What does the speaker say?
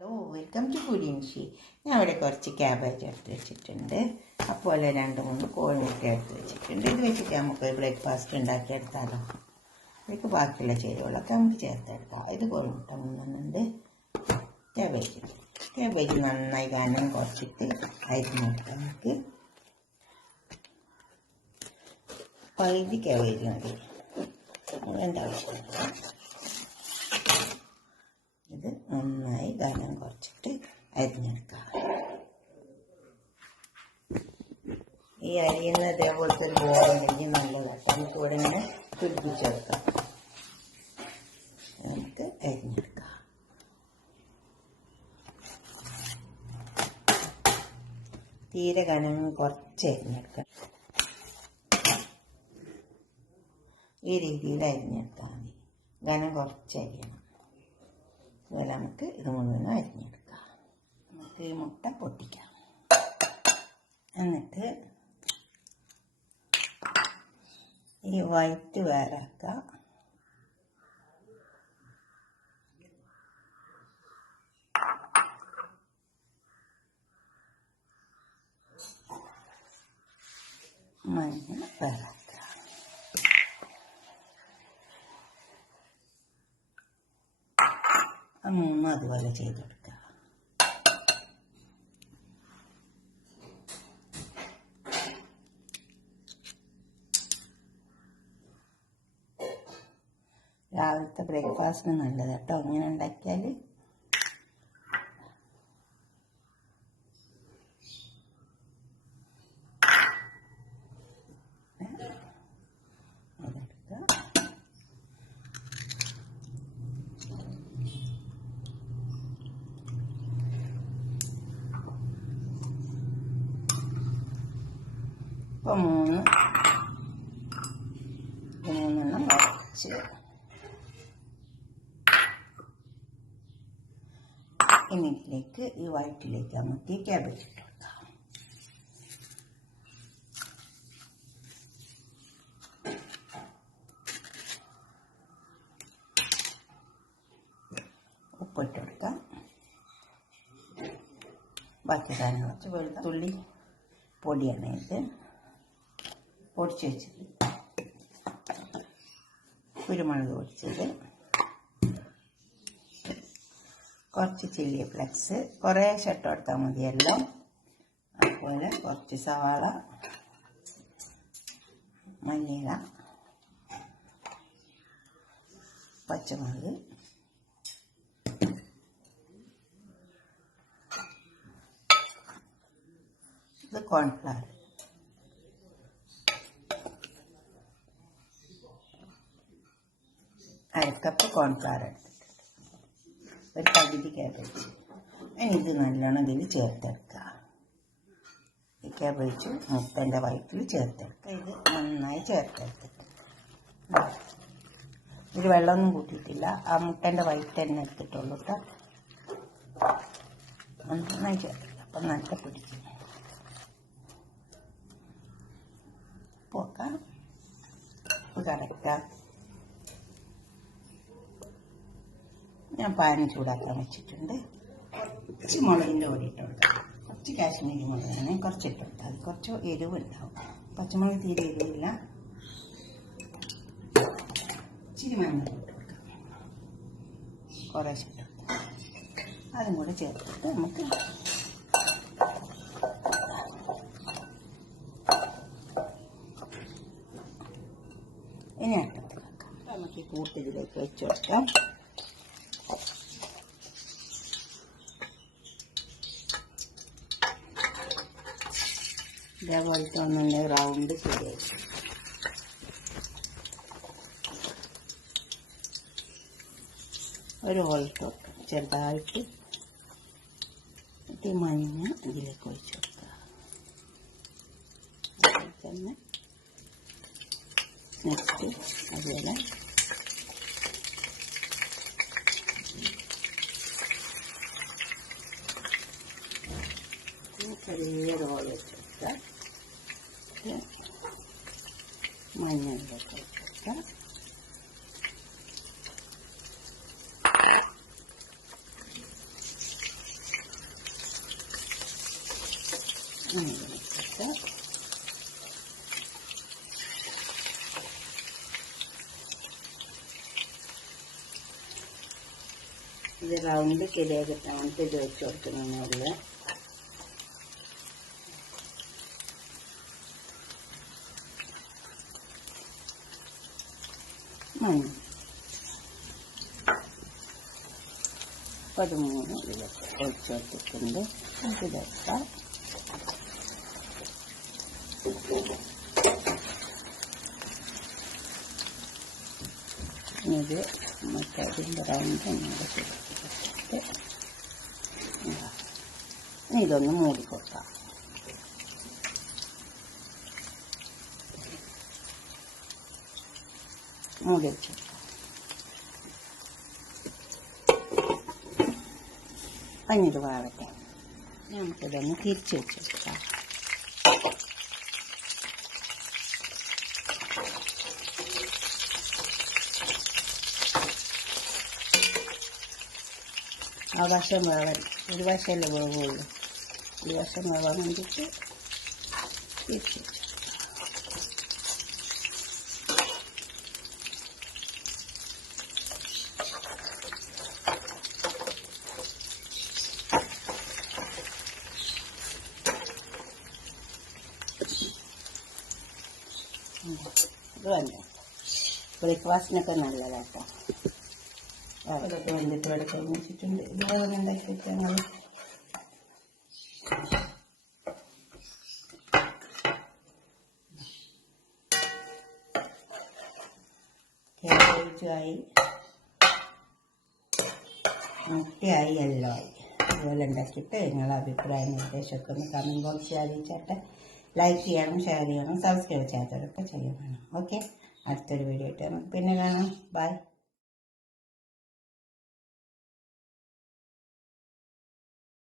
Hello, welcome to കുരിൻഷി. ഞാൻ ഇവിടെ കുറച്ച് ക്യാബേജ് എടുത്ത് വെച്ചിട്ടുണ്ട്. അതുപോലെ 2-3 കോഴിമുട്ട എടുത്ത് വെച്ചിട്ടുണ്ട്. ഇത് വെച്ചിട്ട് നമുക്ക് ബ്രേക്ക്ഫാസ്റ്റ് ഉണ്ടാക്കിയെടുത്താലോ. ഇതിലേക്ക് ബാക്കിയുള്ള ചേരുവകളൊക്കെ നമുക്ക് ചേർത്തെടുക്കാം. ഇത് കോഴിമുട്ട 3 ക്യാബേജ് നന്നായി കനം കുറച്ചിട്ട് അരിഞ്ഞെടുക്കാം. നമുക്ക് പകുതി ക്യാബേജ് മതി, എന്താ ആവശ്യമില്ല. ഇത് നന്നായി കനം കുറച്ചിട്ട് അരിഞ്ഞെടുക്കാം. ഈ അരിയുന്ന ഇതേപോലത്തെ ഒരു ബോളുണ്ടെങ്കിൽ നല്ലതാണ്. നമുക്ക് ഇവിടെ ഇങ്ങനെ പിടിപ്പിച്ചെടുക്കാം. നമുക്ക് അരിഞ്ഞെടുക്കാം. തീരെ കനം കുറച്ച് അരിഞ്ഞെടുക്കാം. ഈ രീതിയിൽ അരിഞ്ഞെടുത്താൽ മതി. കനം കുറച്ച് അരിയണം. അതുപോലെ നമുക്ക് ഇത് മുഴുവനും അരിഞ്ഞെടുക്കാം. നമുക്ക് ഈ മുട്ട പൊട്ടിക്കാം. എന്നിട്ട് ഈ വൈറ്റ് വേറെ ആക്കാം. മഞ്ഞ വേറെ ആക്കാം. മൂന്നും അതുപോലെ ചെയ്തെടുക്കുക. രാവിലത്തെ ബ്രേക്ക്ഫാസ്റ്റിന് നല്ലത് കേട്ടോ ഇങ്ങനെ ഉണ്ടാക്കിയാൽ. ഇപ്പോൾ 3 വരച്ച് ഇനി ഇതിലേക്ക് ഈ വൈറ്റിലേക്ക് നമുക്ക് ഈ ക്യാബേജ് ഇട്ട് കൊടുക്കാം. ഉപ്പിട്ട് കൊടുക്കാം. ബാക്കി സാധനം കുറച്ച് വെളുത്തുള്ളി പൊടിയാണ് ഇത് പൊടിച്ച് വെച്ചത്, കുരുമുളക് പൊടിച്ചത്, കുറച്ച് ചില്ലി ഫ്ലെക്സ്, കുറേ ഇട്ട് കൊടുത്താൽ മതിയല്ലോ. അതുപോലെ കുറച്ച് സവാള, മല്ലിയില, പച്ചമുളക്, ഇത് കോൺഫ്ലവർ, അരക്കപ്പ് കോൺഫ്ലവർ എടുത്തിട്ടുണ്ട്, ഒരു പകുതി ക്യാബേജ്. ഇനി ഇത് നല്ലോണം ഇതിൽ ചേർത്തെടുക്കുക. ഈ ക്യാബേജ് മുട്ടൻ്റെ വയറ്റിൽ ചേർത്തെടുക്കുക. ഇത് നന്നായി ചേർത്തെടുത്തിട്ട് ഇതിൽ വെള്ളമൊന്നും കൂട്ടിയിട്ടില്ല. ആ മുട്ടൻ്റെ വയറ്റ് തന്നെ എടുത്തിട്ടുള്ളൂ കേട്ടോ. നന്നായി ചേർത്തില്ല, അപ്പം നല്ല പിടിക്കും. പോക്കാം, കറക്കാം. ഞാൻ പാൻ ചൂടാക്കാൻ വെച്ചിട്ടുണ്ട്. കുറച്ച് മുളകിൻ്റെ പൊടി ഇട്ട് കൊടുക്കാം. കുറച്ച് കാശ്മീരി മുളകാണ്, കുറച്ച് ഇട്ട് കൊടുത്താൽ അത് കുറച്ച് എരിവ് ഉണ്ടാവും. പച്ചമുളക് തീരെ എരിവില്ല. ഇച്ചിരി മഞ്ഞൾ ഇട്ട് കൊടുക്കാം, കുറേശ്ശെ ഇട്ട് കൊടുക്കാം. അതും കൂടെ ചേർത്തിട്ട് നമുക്ക് ഇനി അടുപ്പത്ത് വെക്കാം. നമുക്ക് ഈ കൂട്ടിലേക്ക് വെച്ച് കൊടുക്കാം. ഇതേപോലത്തെ ഒന്നെ റൗണ്ട് ചെയ്ത് ഒരു ഹോൾട്ട് വെക്കാം ചെറുതായിട്ട്. ഈ മഞ്ഞ ഇതിലേക്ക് ഒഴിച്ച് കൊടുക്കുക. അതുപോലെ തന്നെ നെക്സ്റ്റ് അതുപോലെ ചെറിയൊരു ഹോൾ വെച്ച് കൊടുക്കുക. മഞ്ഞളിലേക്ക് വെക്കുക. ഇത് റൗണ്ട് കിളിയെ കിട്ടാൻ വേണ്ടിയിട്ട് ഇത് വെച്ച് കൊടുക്കുന്നുള്ളൂ. മഞ്ഞ 13 ഇതിലൊക്കെ ഒഴിച്ച് കൊടുത്തിട്ടുണ്ട്. ഇതൊക്കെ ഇത് മറ്റതിൻ്റെ റൗണ്ട് ഇതൊന്ന് മൂടിക്കൊടുക്കാം. മൂടി വെച്ചു. പഞ്ഞിട്ട് പാവട്ടെ. നമുക്കിതൊന്ന് തിരിച്ച് വെച്ചെടുക്കാം. ആ വശം വേവാൻ ഒരു വശമല്ലേ വേവുള്ളൂ. ഈ വശം വേവാൻ വേണ്ടിയിട്ട് തിരിച്ച് വെച്ചു. ഇത് വേണ്ട ബ്രേക്ക്ഫാസ്റ്റിനൊക്കെ നല്ലതാട്ടോ. അതൊക്കെ വന്നിട്ട് ഇവിടെ കഴിഞ്ഞ് വെച്ചിട്ടുണ്ട്. ഇത് ഉണ്ടാക്കി വെച്ചാൽ ഞങ്ങൾ ക്യാബേജായി, മുട്ടയായി, എല്ലാം ആയി. അതുപോലെ ഉണ്ടാക്കിയിട്ട് നിങ്ങളുടെ അഭിപ്രായം നിർദ്ദേശമൊക്കെ ഒന്ന് കമൻറ്റ് ബോക്സിൽ അറിയിച്ചാട്ടെ. ലൈക്ക് ചെയ്യണം, ഷെയർ ചെയ്യണം, സബ്സ്ക്രൈബ് ചെയ്യാത്തവരൊക്കെ ചെയ്യണം. ഓക്കെ, അടുത്തൊരു വീഡിയോ ആയിട്ട് നമുക്ക് പിന്നെ കാണാം. ബൈ.